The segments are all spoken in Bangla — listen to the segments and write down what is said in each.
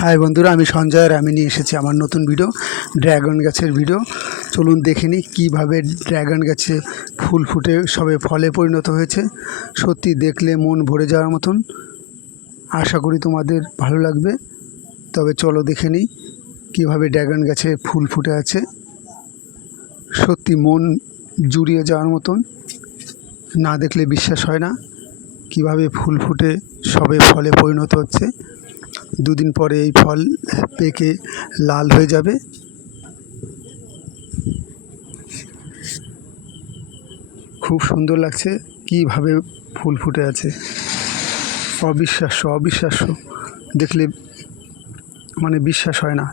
হাই বন্ধুরা, আমি সঞ্জয় আর আমি নিয়ে এসেছি আমার নতুন ভিডিও ড্র্যাগন গাছের ভিডিও চলুন দেখে নিই কীভাবে ড্র্যাগন গাছে ফুল ফুটে সবে ফলে পরিণত হয়েছে। সত্যি দেখলে মন ভরে যাওয়ার মতন। আশা করি তোমাদের ভালো লাগবে। তবে চলো দেখে নিই কীভাবে ড্র্যাগন গাছে ফুল ফুটে আছে। সত্যি মন জুড়িয়ে যাওয়ার মতন। না দেখলে বিশ্বাস হয় না কীভাবে ফুল ফুটে সবে ফলে পরিণত হচ্ছে। দুদিন পরে এই ফল পেকে লাল হয়ে যাবে। খুব সুন্দর লাগছে কীভাবে ফুল ফুটে আছে। অবিশ্বাস্য অবিশ্বাস্য। দেখলে মানে বিশ্বাস হয় না।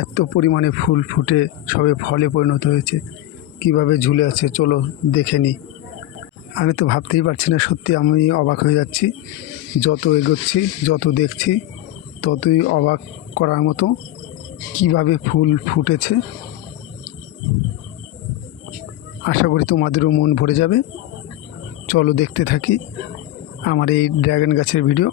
এত পরিমাণে ফুল ফুটে সবে ফলে পরিণত হয়েছে। কীভাবে ঝুলে আছে চলো দেখে নিই আমি তো ভাবতেই পারছি না সত্যি আমি অবাক হয়ে যাচ্ছি। যত এগোচ্ছি, যত দেখছি ততই অবাক করার মতো কীভাবে ফুল ফুটেছে। আশা করি তোমাদেরও মন ভরে যাবে। চলো দেখতে থাকি আমার এই ড্র্যাগন গাছের ভিডিও।